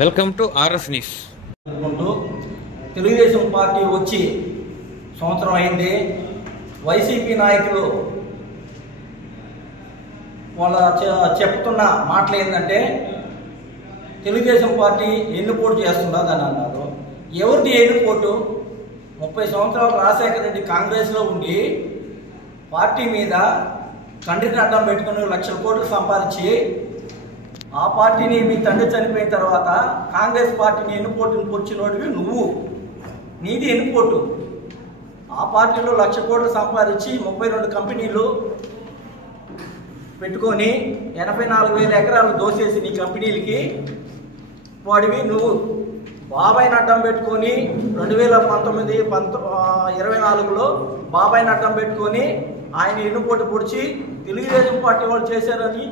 Welcome to RS news. Telugu Desam party వచ్చి సంవత్సరం అయింది. వైసీపీ నాయకులు వాళ్ళ చెప్తున్న మాటలు ఏంటంటే తెలుగుదేశం పార్టీ ఎన్నుపోటు చేస్తున్నది అని అన్నారు. ఎవరిది ఎన్నుపోటు? 30 సంవత్సరాలు రాజశేఖర రెడ్డి కాంగ్రెస్లో ఉండి పార్టీ మీద తండ్రిని అడ్డం పెట్టుకుని లక్షల కోట్లు సంపాదించి ఆ పార్టీని మీ తండ్రి చనిపోయిన తర్వాత కాంగ్రెస్ పార్టీని ఎన్నుపోటుని పొడిచినోడివి నువ్వు. నీది ఎన్నుపోటు. ఆ పార్టీలో 1,00,000 కోట్లు సంపాదించి 32 కంపెనీలు పెట్టుకొని 84,000 ఎకరాలు దోసేసి నీ కంపెనీలకి వాడివి నువ్వు. బాబాయిని అడ్డం పెట్టుకొని 2019-24లో బాబాయిని అడ్డం పెట్టుకొని ఆయన ఎన్నుపోటు పొడిచి తెలుగుదేశం పార్టీ వాళ్ళు చేశారని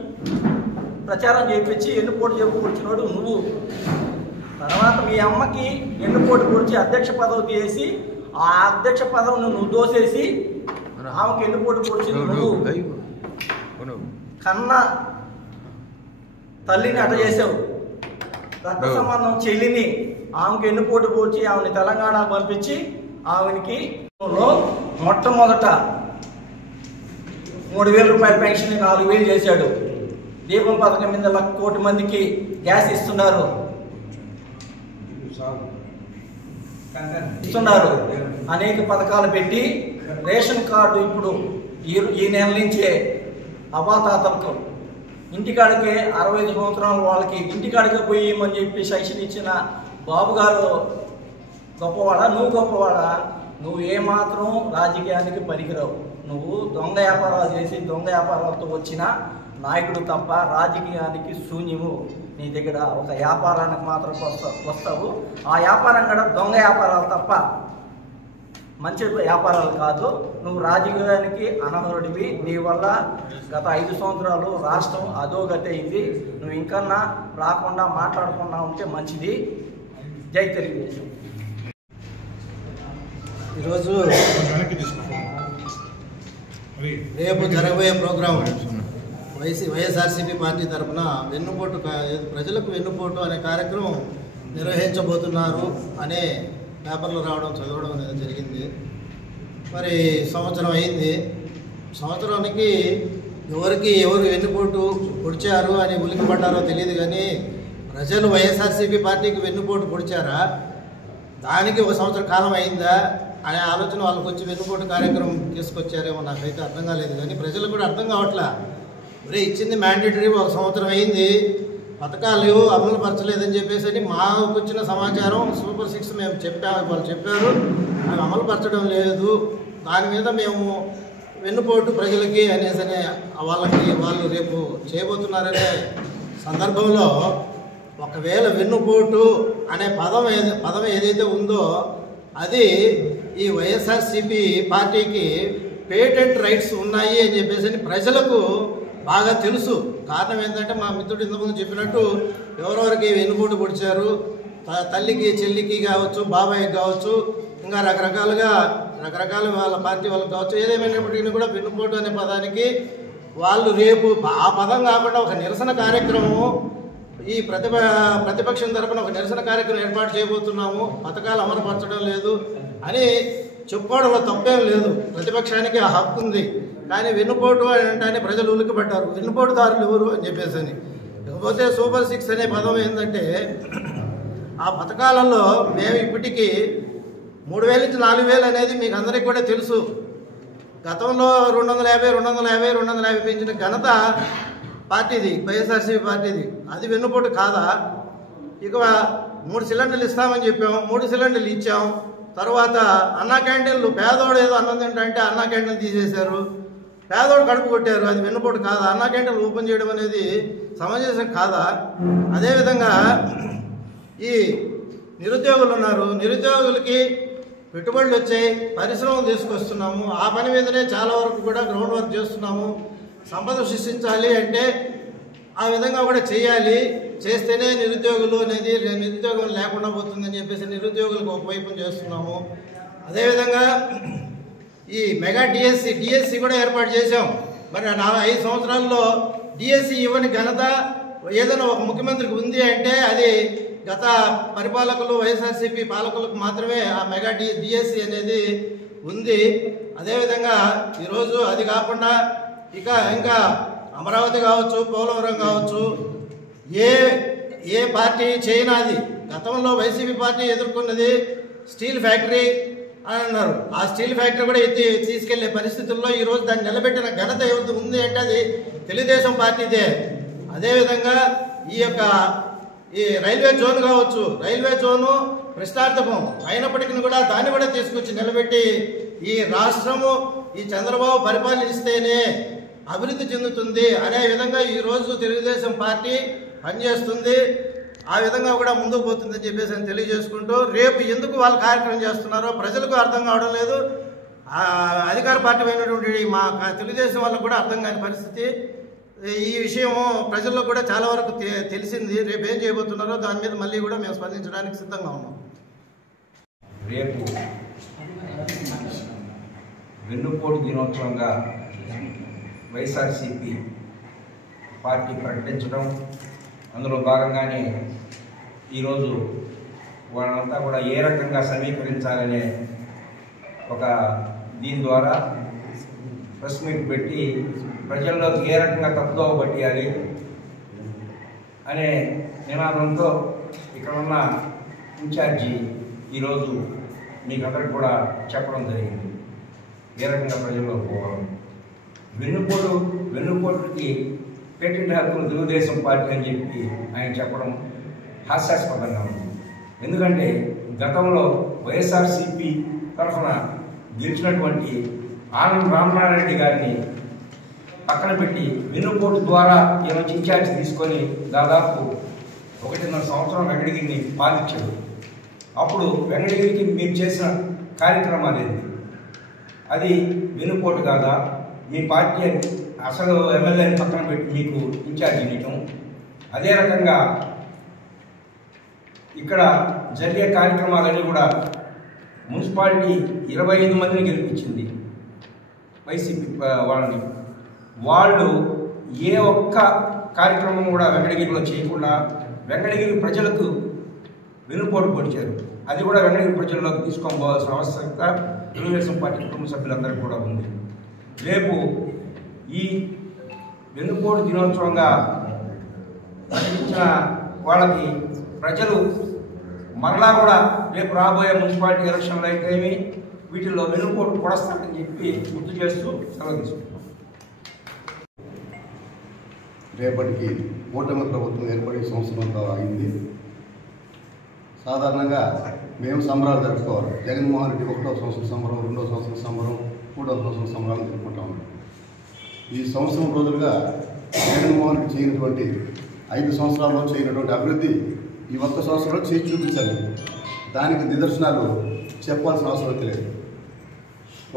ప్రచారం చేయించి ఎన్నుపోటు పొడిచినోడు నువ్వు. తర్వాత మీ అమ్మకి ఎన్నుపోటు పొడిచి అధ్యక్ష పదవి తీసి ఆ అధ్యక్ష పదవిని నువ్వు దోసేసి ఆమెకి ఎన్నుపోటు పొడిచి నువ్వు. కన్న తల్లిని అట్ట చేసావు. రక్త సంబంధం చెల్లిని ఆమెకి ఎన్నుపోటు పొడిచి ఆమెని తెలంగాణకు పంపించి ఆమెకి మొట్టమొదట 3,000 రూపాయల పెన్షన్ 4,000 చేశాడు. దీపం పథకం మీద 1,00,000 కోటి మందికి గ్యాస్ ఇస్తున్నారు. అనేక పథకాలు పెట్టి రేషన్ కార్డు ఇప్పుడు ఈ నెల నుంచే అవాతాతలకు ఇంటికాడికే 65 సంవత్సరాల వాళ్ళకి ఇంటికాడికే పోయేయమని చెప్పి సైషన్ ఇచ్చిన బాబు గారు గొప్పవాడా? నువ్వు గొప్పవాడా? నువ్వు ఏమాత్రం రాజకీయానికి పనికిరావు. నువ్వు దొంగ వ్యాపారాలు చేసి దొంగ వ్యాపారాలతో వచ్చిన నాయకుడు తప్ప రాజకీయానికి శూన్యము. నీ దగ్గర ఒక వ్యాపారానికి మాత్రం వస్తావు. ఆ వ్యాపారం కూడా దొంగ వ్యాపారాలు తప్ప మంచి వ్యాపారాలు కాదు. నువ్వు రాజకీయానికి అనర్హుడివి. నీ వల్ల గత 5 సంవత్సరాలు రాష్ట్రం అధోగతి అయింది. నువ్వు ఇంకన్నా రాకుండా మాట్లాడకుండా ఉంటే మంచిది. జై తెలుగుదేశం. ఈరోజు రేపు జరగబోయే ప్రోగ్రాం వైఎస్ఆర్సీపీ పార్టీ తరఫున వెన్నుపోటు ప్రజలకు వెన్నుపోటు అనే కార్యక్రమం నిర్వహించబోతున్నారు అనే పేపర్లో చదవడం అనేది జరిగింది. మరి సంవత్సరం అయింది. సంవత్సరానికి ఎవరు వెన్నుపోటు పొడిచారు అని ఉలికిపడ్డారో తెలియదు. కానీ ప్రజలు వైఎస్ఆర్సీపీ పార్టీకి వెన్నుపోటు పొడిచారా, దానికి 1 సంవత్సర కాలం అయిందా అనే ఆలోచన వాళ్ళకి వచ్చి వెన్నుపోటు కార్యక్రమం తీసుకొచ్చారేమో నాకైతే అర్థం కాలేదు. కానీ ప్రజలకు కూడా అర్థం కావట్లా. మరి ఇచ్చింది మ్యాండేటరీ 1 సంవత్సరం అయింది, పథకాలు అమలు పరచలేదని చెప్పేసి అని మాకు వచ్చిన సమాచారం. సూపర్ 6 మేము వాళ్ళు చెప్పారు, అవి అమలు పరచడం లేదు. దాని మీద మేము వెన్నుపోటు ప్రజలకి అనేసి వాళ్ళు రేపు చేయబోతున్నారనే సందర్భంలో ఒకవేళ వెన్నుపోటు అనే పదం ఏదైతే ఉందో అది ఈ వైఎస్ఆర్సీపీ పార్టీకి పేటెంట్ రైట్స్ ఉన్నాయి అని చెప్పేసి ప్రజలకు బాగా తెలుసు. కారణం ఏంటంటే మా మిత్రుడు ఇంతకుముందు చెప్పినట్టు ఎవరెవరికి వెన్నుపోటు పొడిచారు, తల్లికి చెల్లికి కావచ్చు, బాబాయికి కావచ్చు, ఇంకా రకరకాల వాళ్ళ పార్టీ వాళ్ళకి కావచ్చు. ఏదేమైనప్పటికీ కూడా వెన్నుపోటు అనే పదానికి వాళ్ళు రేపు ఆ పదం కాకుండా ఒక నిరసన కార్యక్రమం ఈ ప్రతిపక్షం తరపున ఒక నిరసన కార్యక్రమం ఏర్పాటు చేయబోతున్నాము, పథకాలు అమలుపరచడం లేదు అని చెప్పుకోవడంలో తప్పేం లేదు. ప్రతిపక్షానికి ఆ హక్కు ఉంది. కానీ వెన్నుపోటు అని అంటే ప్రజలు ఉలికిపడ్డారు, వెన్నుపోటుదారులు ఎవరు అని చెప్పేసి అని. ఇకపోతే సూపర్ 6 అనే పదం ఏంటంటే ఆ పథకాలలో మేము ఇప్పటికీ 3,000 నుంచి 4,000 అనేది మీకు అందరికీ కూడా తెలుసు. గతంలో 250 పెంచిన ఘనత పార్టీది, వైఎస్ఆర్సీపీ పార్టీది. అది వెన్నుపోటు కాదా? ఇక 3 సిలిండర్లు ఇస్తామని చెప్పాము, 3 సిలిండర్లు ఇచ్చాం. తర్వాత అన్నా క్యాంటీన్లు, పేదోడు ఏదో అన్నం తింటే అన్నా క్యాంటీన్లు తీసేశారు, పేదోడు కడుపు కొట్టారు. అది వెన్నుపోటు కాదా? అన్నా క్యాంటీన్లు ఓపెన్ చేయడం అనేది సమంజసం కాదా? అదేవిధంగా ఈ నిరుద్యోగులు ఉన్నారు, నిరుద్యోగులకి పెట్టుబడులు వచ్చాయి, పరిశ్రమలు తీసుకొస్తున్నాము. ఆ పని మీదనే చాలా వరకు కూడా గ్రౌండ్ వర్క్ చేస్తున్నాము. సంపద సృష్టించాలి అంటే ఆ విధంగా కూడా చేయాలి. చేస్తేనే నిరుద్యోగం లేకుండా పోతుందని చెప్పేసి నిరుద్యోగులకు ఒకవైపు చేస్తున్నాము. అదేవిధంగా ఈ మెగా డిఎస్సి కూడా ఏర్పాటు చేశాం. మరి 5 సంవత్సరాల్లో డిఎస్సి ఇవ్వని ఘనత ఏదైనా ఒక ముఖ్యమంత్రికి ఉంది అంటే అది గత పరిపాలకులు వైఎస్ఆర్సీపీ పాలకులకు మాత్రమే ఆ మెగా డిఎస్సి అనేది ఉంది. అదేవిధంగా ఈరోజు అది కాకుండా ఇంకా అమరావతి కావచ్చు, పోలవరం కావచ్చు, ఏ పార్టీ చేయనాది. గతంలో వైసీపీ పార్టీ ఎదుర్కొన్నది స్టీల్ ఫ్యాక్టరీ అని అన్నారు. ఆ స్టీల్ ఫ్యాక్టరీ కూడా తీసుకెళ్లే పరిస్థితుల్లో ఈరోజు దాన్ని నిలబెట్టిన ఘనత ఏమైతే ఉంది అంటే అది తెలుగుదేశం పార్టీదే. అదేవిధంగా ఈ రైల్వే జోన్ కావచ్చు, రైల్వే జోను ప్రశ్నార్థకం అయినప్పటికీ కూడా దాన్ని కూడా తీసుకొచ్చి నిలబెట్టి ఈ రాష్ట్రము ఈ చంద్రబాబు పరిపాలిస్తేనే అభివృద్ధి చెందుతుంది అనే విధంగా ఈరోజు తెలుగుదేశం పార్టీ పనిచేస్తుంది. ఆ విధంగా కూడా ముందుకు పోతుందని చెప్పేసి అని తెలియజేసుకుంటూ, రేపు ఎందుకు వాళ్ళు కార్యక్రమం చేస్తున్నారో ప్రజలకు అర్థం కావడం లేదు. అధికార పార్టీ అయినటువంటి మా తెలుగుదేశం వాళ్ళకు కూడా అర్థం కాని పరిస్థితి. ఈ విషయం ప్రజల్లో కూడా చాలా వరకు తెలిసింది. రేపు ఏం చేయబోతున్నారో దాని మీద మళ్ళీ కూడా మేము స్పందించడానికి సిద్ధంగా ఉన్నాం. రేపు వెన్నుపోటు దినోత్సవంగా వైఎస్ఆర్సీపీ పార్టీ ప్రకటించడం, అందులో భాగంగానే ఈరోజు వాళ్ళంతా కూడా ఏ రకంగా సమీకరించాలనే దీని ద్వారా ప్రెస్ మీట్ పెట్టి ప్రజల్లోకి ఏ రకంగా తప్పుదోవ పట్టియాలి అనే నినాదంతో ఇక్కడ ఉన్న ఇన్ఛార్జి ఈరోజు మీకు అందరికి కూడా చెప్పడం జరిగింది. ఏ రకంగా ప్రజల్లోకి పోవాలి, వెన్నుపోటుకి పేటెంట్ హక్కులు తెలుగుదేశం పార్టీ అని చెప్పి ఆయన చెప్పడం హాస్యాస్పదంగా ఉంది. ఎందుకంటే గతంలో వైఎస్ఆర్సీపీ తరఫున గెలిచినటువంటి ఆనంద్ రామనారాయణ గారిని పక్కన పెట్టి వెన్నుపోటు ద్వారా ఈయన ఇన్ఛార్జ్ తీసుకొని దాదాపు 1.5 సంవత్సరం వెంకటగిరిని పాలించాడు. అప్పుడు వెంకటగిరికి మీరు చేసిన కార్యక్రమాలు ఏంటి? అది వెన్నుపోటు కాదా? మీ పార్టీ అసలు ఎమ్మెల్యేని పక్కన పెట్టి మీకు ఇన్ఛార్జ్ ఇవ్వటం. అదే రకంగా ఇక్కడ జరిగే కార్యక్రమాలన్నీ కూడా మున్సిపాలిటీ 25 మందిని గెలిపించింది వైసీపీ వాళ్ళని. వాళ్ళు ఏ ఒక్క కార్యక్రమం కూడా వెంకటగిరిలో చేయకుండా వెంకటగిరి ప్రజలకు వెన్నుపోటు పొడిచారు. అది కూడా వెంకటగిరి ప్రజల్లోకి తీసుకోవాల్సిన ఆవశ్యకత తెలుగుదేశం పార్టీ కుటుంబ సభ్యులందరికీ కూడా ఉంది. రేపు ఈ వెన్నుపోటు దినోత్సవంగా ప్రకటించిన వాళ్ళకి ప్రజలు మరలా కూడా రేపు రాబోయే మున్సిపాలిటీ ఎలక్షన్లు అయితేమి వీటిల్లో వెన్నుపోటు పొడస్తారని చెప్పి గుర్తు చేస్తూ సెలవు తీసుకుంటాం. రేపటికి కూటమి ప్రభుత్వం ఏర్పడి సంవత్సరంతో అయింది. సాధారణంగా మేము సంబరాలు జరుపుకోవాలి. జగన్మోహన్ రెడ్డి 1వ సంవత్సరం సంబరం, 2వ సంవత్సరం సంబరం, 3వ సంవత్సరం సంబరాలు జరుపుకుంటా ఉన్నాం. ఈ సంవత్సరం రోజులుగా జగన్మోహన్ రెడ్డి చేయనటువంటి 5 సంవత్సరాల్లో చేయనటువంటి అభివృద్ధి ఈ 1 సంవత్సరంలో చేసి చూపించాలి. దానికి నిదర్శనాలు చెప్పాల్సిన అవసరం లేదు.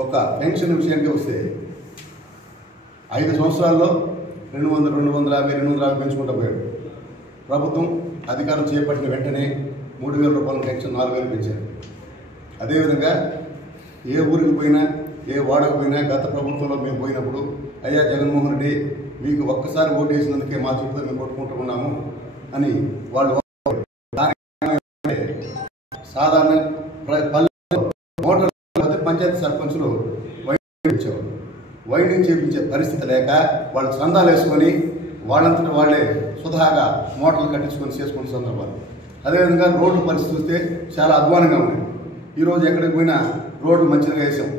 ఒక పెన్షన్ విషయానికి వస్తే 5 సంవత్సరాల్లో 200, 250, 250 పెంచుకుంటూ పోయాడు. ప్రభుత్వం అధికారం చేపట్టిన వెంటనే 3,000 రూపాయల పెన్షన్ 4,000 పెంచారు. అదేవిధంగా ఏ ఊరికి పోయినా, ఏ వాడకు పోయినా గత ప్రభుత్వంలో మేము పోయినప్పుడు, అయ్యా జగన్మోహన్ రెడ్డి మీకు ఒక్కసారి ఓటు వేసినందుకే మా చుట్టూ మేము కొట్టుకుంటున్నాము అని వాళ్ళు సాధారణ పల్లెల్లో మోటార్ పంచాయతీ సర్పంచులు వైండింగ్ చేయించే పరిస్థితి లేక వాళ్ళు చందాలు వేసుకొని వాళ్ళంతటి వాళ్ళే స్వతహాగా మోటార్లు కట్టించుకొని చేసుకునే సందర్భాలు. అదేవిధంగా రోడ్డు పరిస్థితి చూస్తే చాలా అధ్వానంగా ఉన్నాయి. ఈరోజు ఎక్కడికి పోయినా రోడ్డు మంచిగా వేసాం.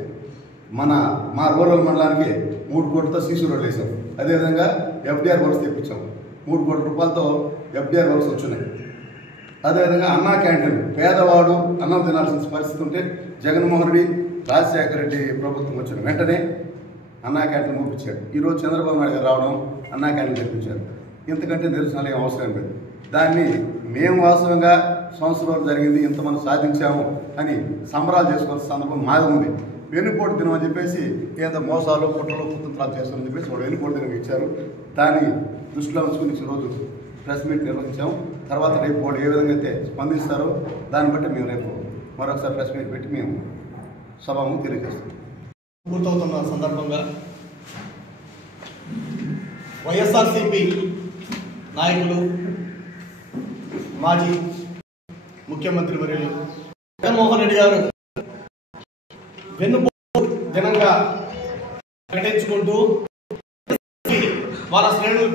మా రూరల్ మండలానికి 3 కోట్లతో సీసీ రోడ్లు వేసాం. అదేవిధంగా ఎఫ్డిఆర్ వర్క్స్ తెప్పించాం. 3 కోట్ల రూపాయలతో ఎఫ్డిఆర్ వర్క్స్ వచ్చినాయి. అదేవిధంగా అన్నా క్యాంటీన్, పేదవాడు అన్నం తినాల్సిన పరిస్థితి ఉంటే జగన్మోహన్ రెడ్డి, రాజశేఖర రెడ్డి ప్రభుత్వం వచ్చిన వెంటనే అన్నా క్యాంటీన్ పంపించాడు. ఈరోజు చంద్రబాబు నాయుడు గారు రావడం అన్నా క్యాంటీన్ తెప్పించారు. ఇంతకంటే నిరసనలు ఏం అవసరం లేదు. దాన్ని మేము వాస్తవంగా సంవత్సరాలు జరిగింది, ఇంతమంది సాధించాము అని సంబరాలు చేసుకోవాల్సిన సందర్భం మాది ఉంది. వెన్నుపోటు దినం అని చెప్పేసి ఏదో మోసాలు, కుట్రలు, కుతంత్రాలు చేస్తామని చెప్పేసి వాళ్ళు వెన్నుపోటు దినం ఇచ్చారు. దాన్ని దృష్టిలో ఉంచుకుని ఈరోజు ప్రెస్ మీట్ నిర్వహించాము. తర్వాత రేపు వాళ్ళు ఏ విధంగా అయితే స్పందిస్తారో దాన్ని బట్టి మేము రేపు మరొకసారి ప్రెస్ మీట్ పెట్టి మేము సభను తెలియజేస్తాం. పూర్తవుతున్న సందర్భంగా వైఎస్ఆర్సీపీ నాయకులు, మాజీ ముఖ్యమంత్రి వర్యులు జగన్మోహన్ రెడ్డి గారు వెన్నుపోటు దినంగా ప్రకటించుకుంటూ వాళ్ళ శ్రేణులు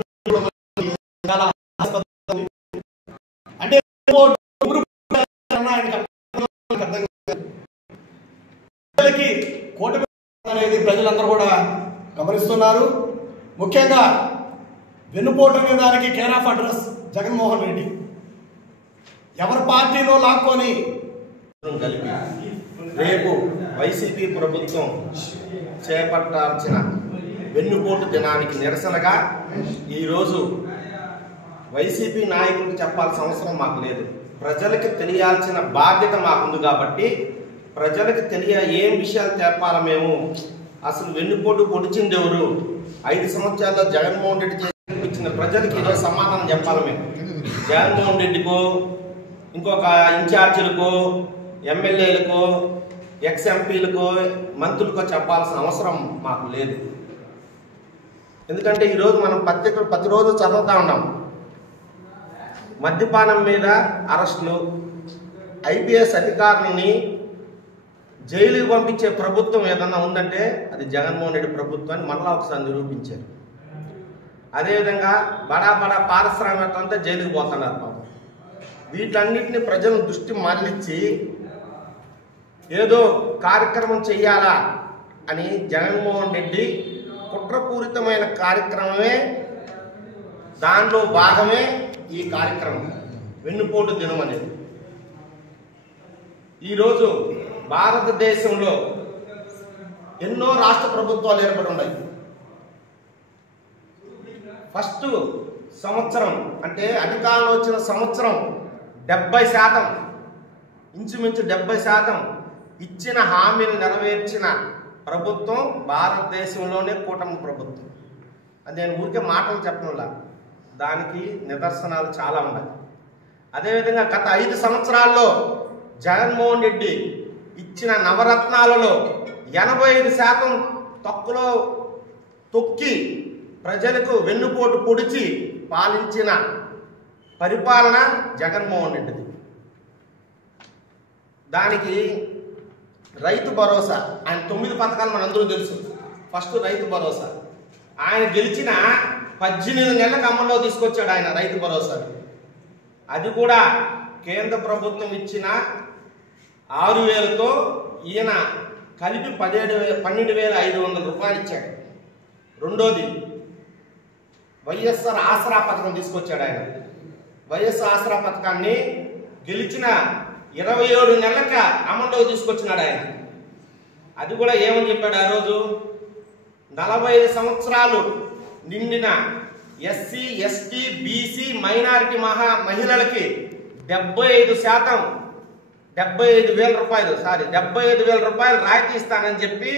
చాలా అంటే కూటమి అనేది ప్రజలందరూ కూడా గమనిస్తున్నారు. ముఖ్యంగా వెన్నుపోటు అనే దానికి care of address Jaganmohan Reddy. ఎవరి పార్టీలో లాక్కొని కలిపి రేపు వైసీపీ ప్రభుత్వం చేపట్టాల్సిన వెన్నుపోటు దినానికి నిరసనగా ఈరోజు వైసీపీ నాయకులకు చెప్పాల్సిన అవసరం మాకు లేదు. ప్రజలకు తెలియాల్సిన బాధ్యత మాకుంది కాబట్టి ప్రజలకు ఏం విషయాలు చెప్పాలి. మేము అసలు వెన్నుపోటు పొడిచింది ఎవరు, 5 సంవత్సరాల్లో జగన్మోహన్ రెడ్డి చేసిన ప్రజలకు ఈరోజు సమాధానం చెప్పాలి. మేము జగన్మోహన్ రెడ్డికో ఇంకొక ఇన్ఛార్జీలకో ఎమ్మెల్యేలకో ఎక్స్ఎంపీలకో మంత్రులకో చెప్పాల్సిన అవసరం మాకు లేదు. ఎందుకంటే ఈరోజు మనం పత్రికలు ప్రతిరోజు చదువుతూ ఉన్నాం. మద్యపానం మీద అరెస్టులు, ఐపీఎస్ అధికారులని జైలుకి పంపించే ప్రభుత్వం ఏదన్నా ఉందంటే అది జగన్మోహన్ రెడ్డి ప్రభుత్వాన్ని మరలా ఒకసారి నిరూపించారు. అదేవిధంగా బడా పారిశ్రామికంతా జైలుకి పోతున్నారు పాపం. వీటన్నిటిని ప్రజలను దృష్టి మరలించి ఏదో కార్యక్రమం చెయ్యాలా అని జగన్మోహన్ రెడ్డి కుట్రపూరితమైన కార్యక్రమమే, దానిలో భాగమే ఈ కార్యక్రమం వెన్నుపోటు దినం అనేది. ఈరోజు భారతదేశంలో ఎన్నో రాష్ట్ర ప్రభుత్వాలు ఏర్పడి ఉన్నాయి. ఫస్ట్ సంవత్సరం అంటే అధికారంలో వచ్చిన సంవత్సరం 70%, ఇంచుమించు 70% ఇచ్చిన హామీలు నెరవేర్చిన ప్రభుత్వం భారతదేశంలోనే కూటమి ప్రభుత్వం. అది నేను ఊరికే మాటలు చెప్పడంలా, దానికి నిదర్శనాలు చాలా ఉన్నాయి. అదేవిధంగా గత 5 సంవత్సరాల్లో జగన్మోహన్ రెడ్డి ఇచ్చిన నవరత్నాలలో 85% తొక్కలో తొక్కి ప్రజలకు వెన్నుపోటు పొడిచి పాలించిన పరిపాలన జగన్మోహన్ రెడ్డిది. దానికి రైతు భరోసా, ఆయన 9 పథకాలు మనందరూ తెలుసు. ఫస్ట్ రైతు భరోసా, ఆయన గెలిచిన 18 నెలలకు అమల్లో తీసుకొచ్చాడు ఆయన రైతు భరోసా. అది కూడా కేంద్ర ప్రభుత్వం ఇచ్చిన 6,000తో ఈయన కలిపి 12,500 రూపాయలు ఇచ్చాడు. రెండోది వైఎస్ఆర్ ఆసరా పథకం తీసుకొచ్చాడు ఆయన. వైఎస్ఆర్ ఆసరా పథకాన్ని గెలిచిన 27 నెలలక అమల్లో తీసుకొచ్చినాడు ఆయన. అది కూడా ఏమని చెప్పాడు ఆ రోజు, 45 సంవత్సరాలు నిండిన ఎస్సీ ఎస్టీ బీసీ మైనారిటీ మహిళలకి 75,000 రూపాయలు రాయితీ ఇస్తానని చెప్పి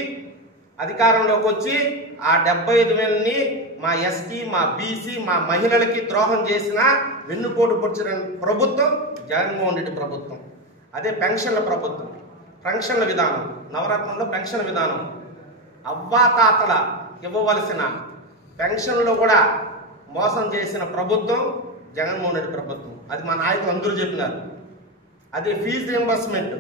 అధికారంలోకి వచ్చి ఆ 75,000ని మా ఎస్టీ మా బీసీ మా మహిళలకి ద్రోహం చేసిన వెన్నుపోటు పొడిచిన ప్రభుత్వం జగన్మోహన్ రెడ్డి ప్రభుత్వం. అదే పెన్షన్ల ప్రభుత్వం, పెన్షన్ల విధానం, నవరత్నంలో పెన్షన్ విధానం, అవ్వాతాతల ఇవ్వవలసిన పెన్షన్లో కూడా మోసం చేసిన ప్రభుత్వం జగన్మోహన్ రెడ్డి ప్రభుత్వం. అది మా నాయకులు అందరూ చెప్పినారు. అదే ఫీజు రీయింబర్స్మెంట్,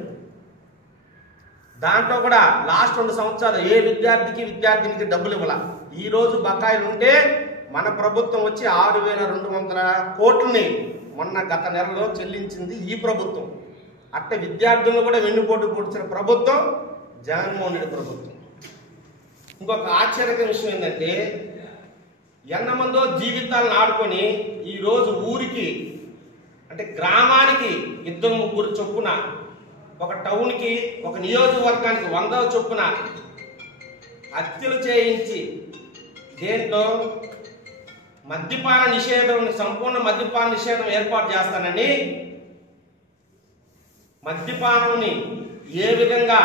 దాంట్లో కూడా లాస్ట్ 2 సంవత్సరాలు ఏ విద్యార్థినికి డబ్బులు ఇవ్వాల. ఈరోజు బకాయిలు ఉంటే మన ప్రభుత్వం వచ్చి 6,200 కోట్లని మొన్న గత నెలలో చెల్లించింది ఈ ప్రభుత్వం. అట్టే విద్యార్థులను కూడా వెన్నుపోటు పొడిచిన ప్రభుత్వం జగన్మోహన్ రెడ్డి ప్రభుత్వం. ఇంకొక ఆశ్చర్యకర విషయం ఏంటంటే, ఎంతమందో జీవితాలను ఆడుకొని ఈరోజు ఊరికి అంటే గ్రామానికి 2-3 చొప్పున, ఒక టౌన్కి ఒక నియోజకవర్గానికి 100 చొప్పున హత్యలు చేయించి దేంట్లో మద్యపాన నిషేధం, సంపూర్ణ మద్యపాన నిషేధం ఏర్పాటు చేస్తానని మద్యపానంని ఏ విధంగా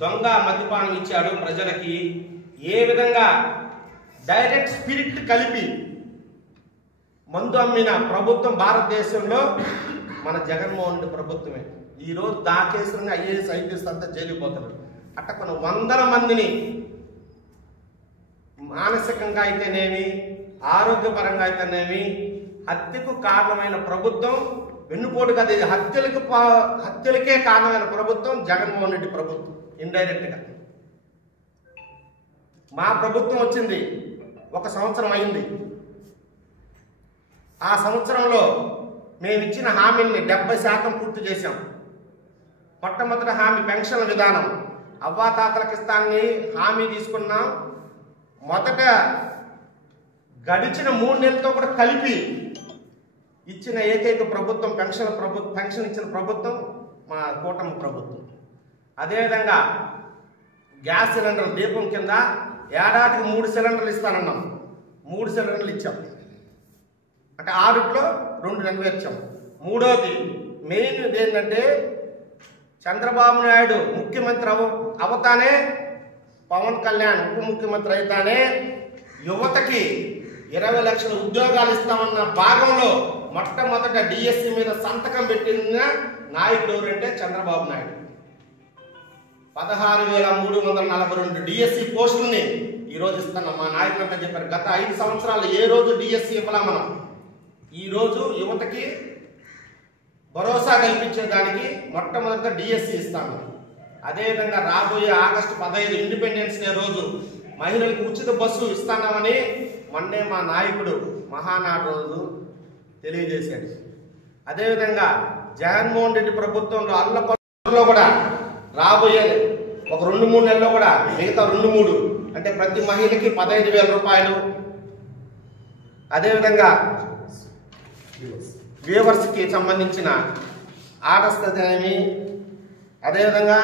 దొంగ మద్యపానం ఇచ్చాడు ప్రజలకి, ఏ విధంగా డైరెక్ట్ స్పిరిట్ కలిపి మందు అమ్మిన ప్రభుత్వం భారతదేశంలో మన జగన్మోహన్ రెడ్డి ప్రభుత్వమే. ఈరోజు కేసులని ఐఏఎస్ ఐపీఎస్ అంతా జైలుకి పోతారు. అట్ట కొన్ని 100 మందిని మానసికంగా అయితేనేమి ఆరోగ్యపరంగా అయితేనేమి హత్యకు కారణమైన ప్రభుత్వం వెన్నుపోటు కాదు, ఇది హత్యలకే కారణమైన ప్రభుత్వం జగన్మోహన్ రెడ్డి ప్రభుత్వం. ఇండైరెక్ట్గా మా ప్రభుత్వం వచ్చింది 1 సంవత్సరం అయింది. ఆ సంవత్సరంలో మేము ఇచ్చిన హామీల్ని 70% పూర్తి చేశాం. మొట్టమొదటి హామీ పెన్షన్ విధానం, అవ్వాతాతలకు ఇస్తానని హామీ తీసుకున్నాం. మొదట గడిచిన 3 నెలలతో కూడా కలిపి ఇచ్చిన ఏకైక ప్రభుత్వం పెన్షన్ ఇచ్చిన ప్రభుత్వం మా కూటమి ప్రభుత్వం. అదేవిధంగా గ్యాస్ సిలిండర్ దీపం కింద ఏడాదికి 3 సిలిండర్లు ఇస్తానన్నాం. 3 సిలిండర్లు ఇచ్చాం. అంటే 6లో 2 నెరవేర్చాం. మూడోది మెయిన్ ఏంటంటే చంద్రబాబు నాయుడు ముఖ్యమంత్రి అవతానే, పవన్ కళ్యాణ్ ఉప ముఖ్యమంత్రి అయితానే యువతకి 20 లక్షల ఉద్యోగాలు ఇస్తామన్న భాగంలో మొట్టమొదట డిఎస్సి మీద సంతకం పెట్టిన నాయకుడు ఎవరంటే చంద్రబాబు నాయుడు. 16,342 డిఎస్సి పోస్టుల్ని ఈరోజు ఇస్తున్నాం. మా నాయకులు అంటే చెప్పారు, గత 5 సంవత్సరాలు ఏ రోజు డిఎస్సి ఇవ్వలా మనం. ఈరోజు యువతకి భరోసా కల్పించేదానికి మొట్టమొదటిగా డిఎస్సి ఇస్తాము. అదేవిధంగా రాబోయే ఆగస్టు 15 ఇండిపెండెన్స్ డే రోజు మహిళలకు ఉచిత బస్సు ఇస్తామని మొన్నే మా నాయకుడు మహానాడు రోజు తెలియజేశాడు. అదేవిధంగా జగన్మోహన్ రెడ్డి ప్రభుత్వంలో అల్లపల్లిలో కూడా రాబోయే ఒక 2-3 నెలల్లో కూడా మిగతా 2-3 అంటే ప్రతి మహిళకి 15,000 రూపాయలు, అదేవిధంగా వ్యూవర్స్కి సంబంధించిన ఆర్డర్స్, అదేవిధంగా